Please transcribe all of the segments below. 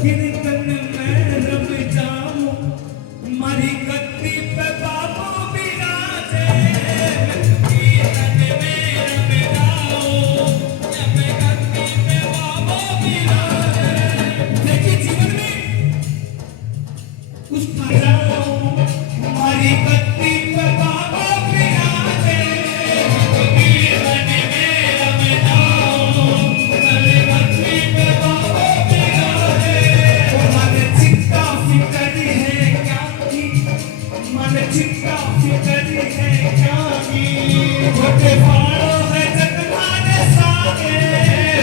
कीर्तन में रम जाऊं, मारी गद्दी पे बाबू विराजे। कीर्तन में रम जाऊं, जब गद्दी पे बाबू विराजे। देखिए जीवन में कुछ खा जाऊं, मारी गद्दी पे बाबू विराजे। कीर्तन में रम जाऊं, जब गद्दी पे बाबू विराजे। मन चिंता फिक्र है क्या की, मन चिंता फिक्र है क्या की। छोटे फाड़ो है जगमाने सागे,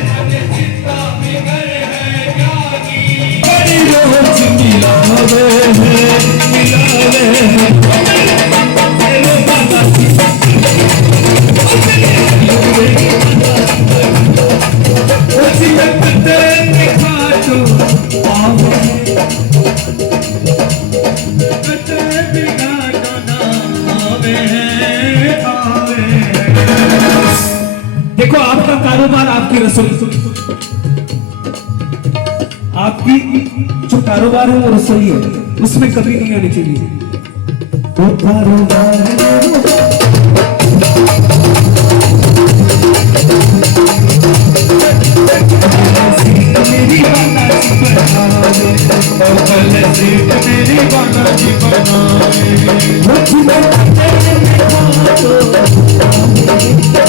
मन चिंता फिक्र है क्या की। बड़ी रोज मिलावे हैं, मिलावे हैं। तेरे बाबा की ओ जियत तेरे खाचो आवे, कते बिगाड़ो ना आवे, आवे। देखो आपका कारोबार, आपकी रसोई, आपकी जो कारोबार है वो रसोई है, उसमें कभी नहीं आनी चाहिए वो कारोबार। मेरी बालाजी बनाए, और कल सीट मेरी बालाजी बनाए। जिन्हें कटे लगा दो,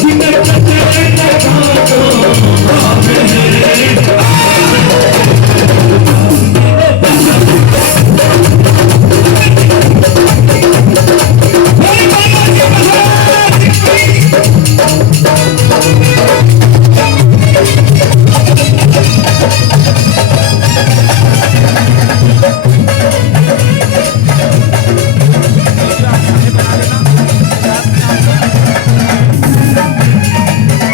जिन्हें कटे लगा दो, आवे।